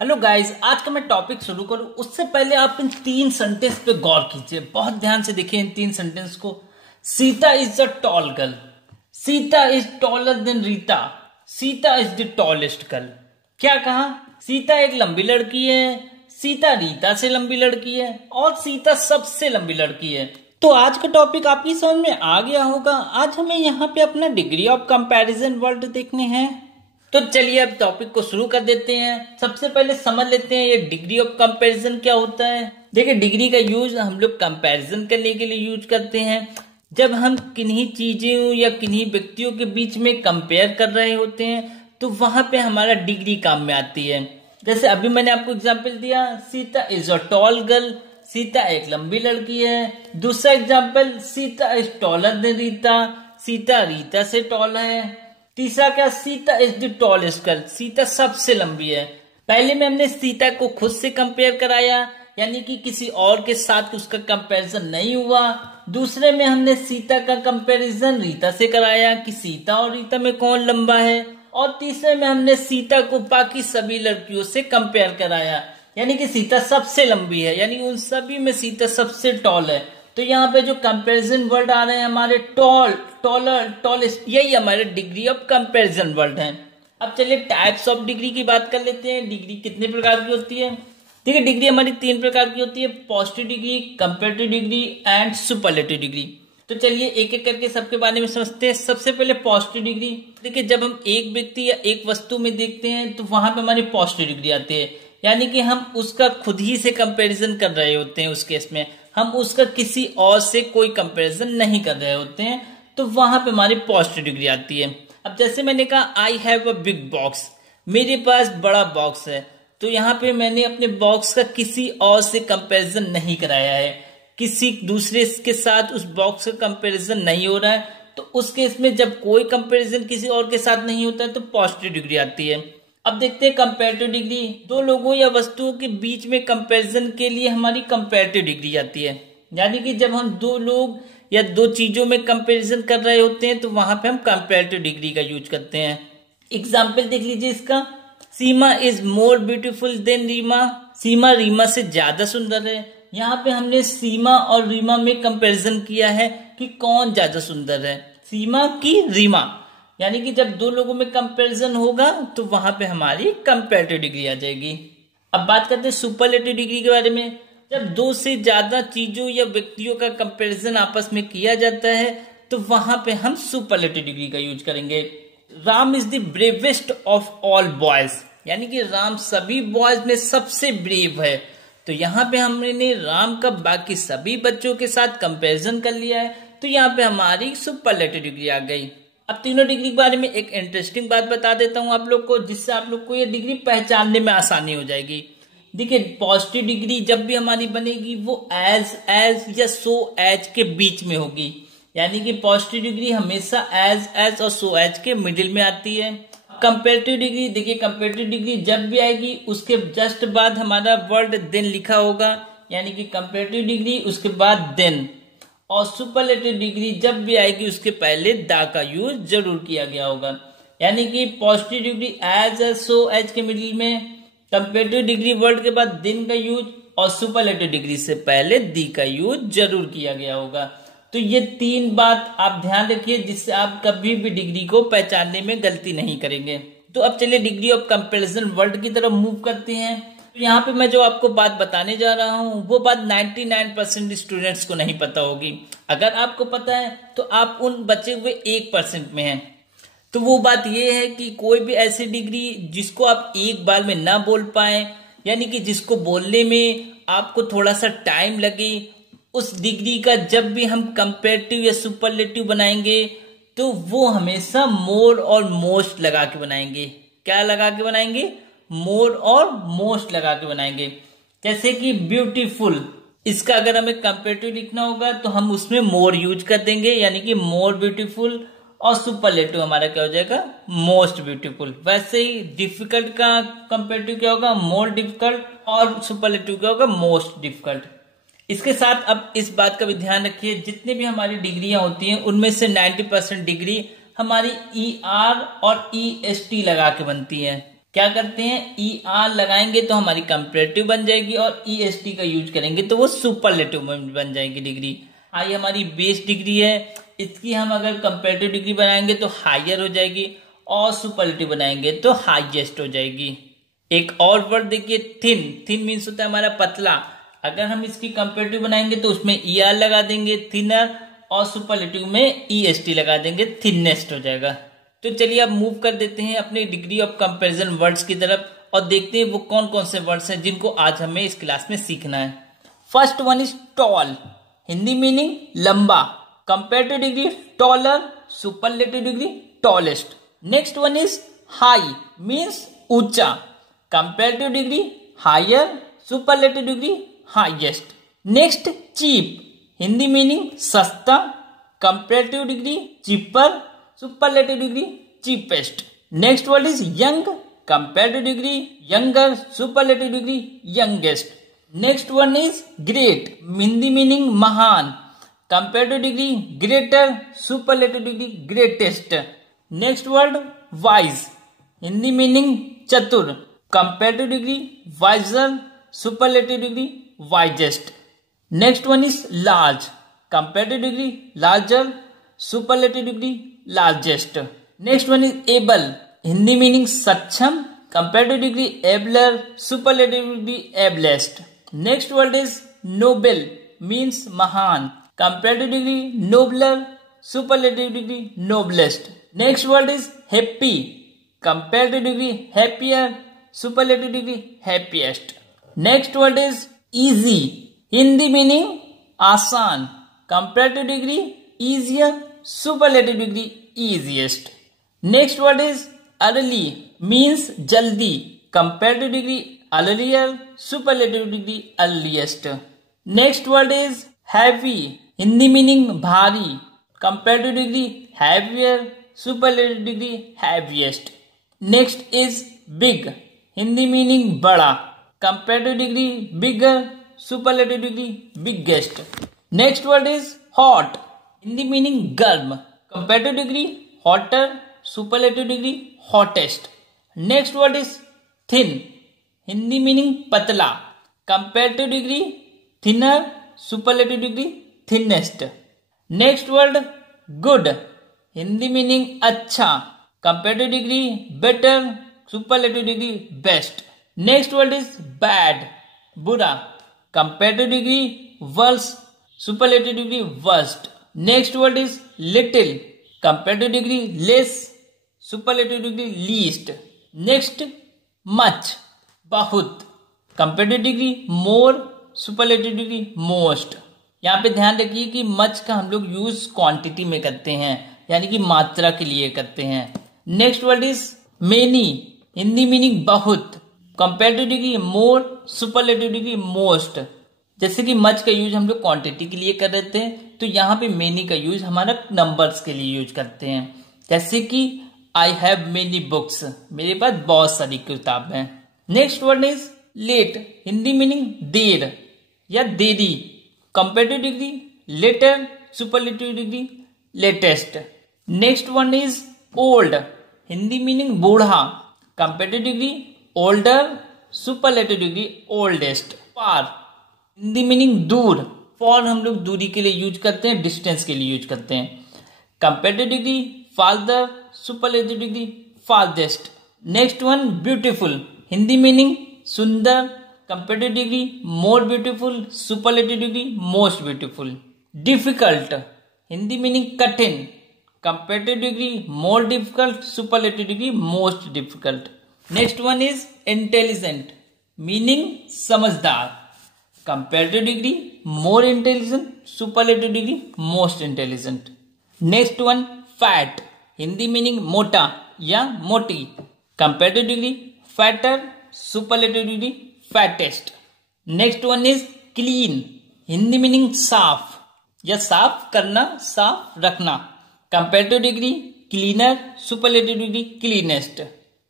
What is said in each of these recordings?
Hello guys, आज का मैं टॉपिक शुरू करूं उससे पहले आप इन तीन सेंटेंस पे गौर कीजिए। बहुत ध्यान से देखिए इन तीन सेंटेंस को। Sita is a tall girl. Sita is taller than Rita. Sita is the tallest girl. क्या कहा? सीता एक लंबी लड़की है, सीता रीता से लंबी लड़की है और सीता सबसे लंबी लड़की है। तो आज का टॉपिक आपकी समझ में आ गया होगा। आज हमें यहाँ पे अपना डिग्री ऑफ कंपैरिजन वर्ड देखने हैं। तो चलिए अब टॉपिक को शुरू कर देते हैं। सबसे पहले समझ लेते हैं ये डिग्री ऑफ कंपैरिजन क्या होता है। देखिए, डिग्री का यूज हम लोग कंपैरिजन करने के लिए यूज करते हैं। जब हम किन्हीं चीजों या किन्हीं व्यक्तियों के बीच में कंपेयर कर रहे होते हैं तो वहां पे हमारा डिग्री काम में आती है। जैसे अभी मैंने आपको एग्जाम्पल दिया, Sita is a tall girl. Sita एक लंबी लड़की है। दूसरा example, Sita is taller than Rita. Sita Rita से टॉल है। तीसरा क्या, Sita is the tallest girl. Sita सबसे लंबी है। पहले में हमने सीता को खुद से कंपेयर कराया, यानी कि किसी और के साथ उसका कंपैरिजन नहीं हुआ। दूसरे में हमने सीता का कंपैरिजन रीता से कराया कि सीता और रीता में कौन लंबा है। और तीसरे में हमने सीता को बाकी सभी लड़कियों से कंपेयर कराया, यानी कि सीता सबसे लंबी है, यानी उन सभी में सीता सबसे टॉल है। तो यहाँ पे जो कंपैरिजन वर्ड आ रहे हैं हमारे टॉल, टॉलर, टॉलेस्ट, यही हमारे डिग्री ऑफ कंपैरिजन वर्ड हैं। अब चलिए टाइप्स ऑफ डिग्री की बात कर लेते हैं। डिग्री कितने प्रकार की होती है? देखिए, डिग्री हमारी तीन प्रकार की होती है: positive degree, comparative degree and superlative degree. तो चलिए एक एक करके सबके बारे में समझते हैं। सबसे पहले पॉजिटिव डिग्री। देखिए, जब हम एक व्यक्ति या एक वस्तु में देखते हैं तो वहां पे हमारी पॉजिटिव डिग्री आती है, यानी कि हम उसका खुद ही से कंपैरिजन कर रहे होते हैं। उस केस में हम उसका किसी और से कोई कंपैरिजन नहीं कर रहे होते हैं, तो वहां पे हमारी पॉजिटिव डिग्री आती है। अब जैसे मैंने कहा, I have a big box, मेरे पास बड़ा बॉक्स है, तो यहाँ पे मैंने अपने बॉक्स का किसी और से कंपैरिजन नहीं कराया है, किसी दूसरे के साथ उस बॉक्स का कंपैरिजन नहीं हो रहा है। तो उस केस में जब कोई कंपैरिजन किसी और के साथ नहीं होता है तो पॉजिटिव डिग्री आती है। अब देखते हैं कंपैरेटिव डिग्री। दो लोगों या वस्तुओं के बीच में कंपैरिजन के लिए हमारी कंपैरेटिव डिग्री आती है, यानी कि जब हम दो लोग या दो चीजों में कंपैरिजन कर रहे होते हैं तो वहां पे हम कंपैरेटिव डिग्री का यूज करते हैं। एग्जाम्पल देख लीजिए इसका। Seema is more beautiful than Reema. Seema Reema से ज्यादा सुंदर है। यहाँ पे हमने सीमा और रीमा में कंपैरिजन किया है कि कौन ज्यादा सुंदर है, सीमा की रीमा। यानी कि जब दो लोगों में कंपैरिजन होगा तो वहां पे हमारी कंपैरेटिव डिग्री आ जाएगी। अब बात करते हैं सुपरलेटिव डिग्री के बारे में। जब दो से ज्यादा चीजों या व्यक्तियों का कंपैरिजन आपस में किया जाता है तो वहां पे हम सुपरलेटिव डिग्री का यूज करेंगे। Ram is the bravest of all boys, यानी कि राम सभी बॉयज में सबसे ब्रेव है। तो यहाँ पे हमने राम का बाकी सभी बच्चों के साथ कंपैरिजन कर लिया है, तो यहाँ पे हमारी सुपरलेटिव डिग्री आ गई। अब तीनों डिग्री के बारे में एक इंटरेस्टिंग बात बता देता हूं आप लोग को, जिससे आप लोग को ये डिग्री पहचानने में आसानी हो जाएगी। देखिए, पॉजिटिव डिग्री जब भी हमारी बनेगी वो एज या सो एज के बीच में होगी, यानी कि पॉजिटिव डिग्री हमेशा एज और सो एज के मिडिल में आती है। कंपैरेटिव डिग्री, देखिए कंपैरेटिव डिग्री जब भी आएगी उसके जस्ट बाद हमारा वर्ड देन लिखा होगा, यानी कि कंपैरेटिव डिग्री उसके बाद देन। और सुपरलेटिव डिग्री जब भी आएगी उसके पहले दा का यूज जरूर किया गया होगा, यानी कि positive degree as so as के मिडिल में, कंपैरेटिव डिग्री वर्ड के बाद दिन का यूज, और सुपरलेटिव डिग्री से पहले दी का यूज जरूर किया गया होगा। तो ये तीन बात आप ध्यान रखिए, जिससे आप कभी भी डिग्री को पहचानने में गलती नहीं करेंगे। तो अब चलिए डिग्री ऑफ कंपैरिजन वर्ड की तरफ मूव करते हैं। यहाँ पे मैं जो आपको बात बताने जा रहा हूँ वो बात 99% स्टूडेंट्स को नहीं पता होगी। अगर आपको पता है तो आप उन बचे हुए 1% में हैं। तो वो बात ये है कि कोई भी ऐसी डिग्री जिसको आप एक बार में ना बोल पाए, यानी कि जिसको बोलने में आपको थोड़ा सा टाइम लगे, उस डिग्री का जब भी हम कंपैरेटिव या सुपरलेटिव बनाएंगे तो वो हमेशा मोर और मोस्ट लगा के बनाएंगे। क्या लगा के बनाएंगे? मोर और मोस्ट लगा के बनाएंगे। जैसे कि ब्यूटीफुल, इसका अगर हमें कंपैरेटिव लिखना होगा तो हम उसमें मोर यूज कर देंगे, यानी कि मोर ब्यूटीफुल। और सुपरलेटिव हमारा क्या हो जाएगा? Most beautiful. वैसे ही डिफिकल्ट का कंपैरेटिव क्या होगा? More difficult. और सुपरलेटिव क्या होगा? Most difficult. इसके साथ अब इस बात का भी ध्यान रखिए, जितनी भी हमारी डिग्रियां होती हैं उनमें से 90% डिग्री हमारी ER और EST लगा के बनती है। क्या करते हैं, ई आर लगाएंगे तो हमारी कंपेरेटिव बन जाएगी और ई एस टी का यूज करेंगे तो वो सुपरलेटिव बन जाएगी डिग्री। आई हमारी बेस डिग्री है, इसकी हम अगर कंपेरेटिव डिग्री बनाएंगे तो हायर हो जाएगी और सुपरलेटिव बनाएंगे तो हाईएस्ट हो जाएगी। एक और वर्ड देखिए, थिन। थिन मीन्स होता है हमारा पतला। अगर हम इसकी कंपेरेटिव बनाएंगे तो उसमें ई आर लगा देंगे थिनर, और सुपरलेटिव में ई एस टी लगा देंगे थिनेस्ट हो जाएगा। तो चलिए अब मूव कर देते हैं अपने डिग्री ऑफ कंपैरिजन वर्ड्स की तरफ और देखते हैं वो कौन कौन से वर्ड्स हैं जिनको आज हमें इस क्लास में सीखना है। First one is tall, Hindi meaning लंबा। Comparative degree taller, superlative degree tallest. Next one is high means ऊंचा। Comparative degree higher, superlative degree highest. Next cheap, Hindi meaning सस्ता। Comparative degree cheaper, superlative degree cheapest. Next word is young, comparative degree younger, superlative degree youngest. Next one is great, Hindi meaning महान। Comparative degree greater, superlative degree greatest. Next word wise, Hindi meaning चतुर। Comparative degree wiser, superlative degree wisest. Next one is large, comparative degree larger, superlative degree largest. Next one is able, Hindi meaning सक्षम। Comparative degree abler, superlative degree ablest. Next word is noble means महान। Comparative degree nobler, superlative degree noblest. Next word is happy, comparative degree happier, superlative degree happiest. Next word is easy, Hindi meaning आसान। Comparative degree easier, superlative degree easiest. Next word is early means जल्दी। Comparative degree earlier, superlative degree earliest. Next word is heavy, Hindi meaning भारी। Comparative degree heavier, superlative degree heaviest. Next is big, Hindi meaning बड़ा। Comparative degree bigger, superlative degree biggest. Next word is hot, Hindi meaning गर्म। Comparative degree hotter, superlative degree hottest. Next word is thin, Hindi meaning पतला। Comparative degree thinner, superlative degree thinnest. Next word good, Hindi meaning अच्छा। Comparative degree better, superlative degree best. Next word is bad, बुरा। Comparative degree worse, superlative degree worst. Next word is little, comparative degree less, superlative degree least. Next much, बहुत। Comparative degree more, superlative degree most. यहाँ पे ध्यान रखिए कि much का हम लोग यूज क्वांटिटी में करते हैं, यानी कि मात्रा के लिए करते हैं। Next word is many, Hindi meaning बहुत। Comparative degree more, superlative degree most. जैसे कि मच का यूज हम लोग क्वांटिटी के लिए कर रहे थे, तो यहाँ पे मेनी का यूज हमारा नंबर्स के लिए यूज करते हैं। जैसे कि आई हैव मेनी बुक्स, मेरे पास बहुत सारी किताब हैं। Next word is late, Hindi meaning देर या देरी। Comparative degree later, superlative degree latest. Next one is old, Hindi meaning बूढ़ा। Comparative degree older, superlative degree oldest. Far, Hindi meaning दूर। फॉर हम लोग दूरी के लिए यूज करते हैं, डिस्टेंस के लिए यूज करते हैं। Comparative degree farther, superlative degree farthest. Next one beautiful, Hindi meaning सुंदर। Comparative degree more beautiful, superlative degree most beautiful. Difficult, Hindi meaning कठिन। Comparative degree more difficult, superlative degree most difficult. Next one is intelligent, meaning समझदार। Comparative degree more intelligent, superlative degree most intelligent. Next one fat, Hindi meaning मोटा या मोटी। Comparative degree fatter, superlative degree fattest. Next one is clean, Hindi meaning साफ या साफ करना, साफ रखना। Comparative degree cleaner, superlative degree cleanest.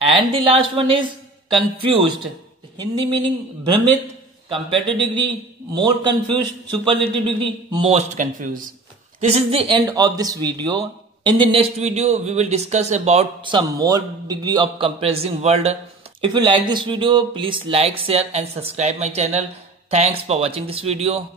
And the last one is confused, Hindi meaning भ्रमित। Comparative degree more confused, superlative degree most confused. This is the end of this video. In the next video, we will discuss about some more degree of comparison word If you like this video, please like, share and subscribe my channel. Thanks for watching this video.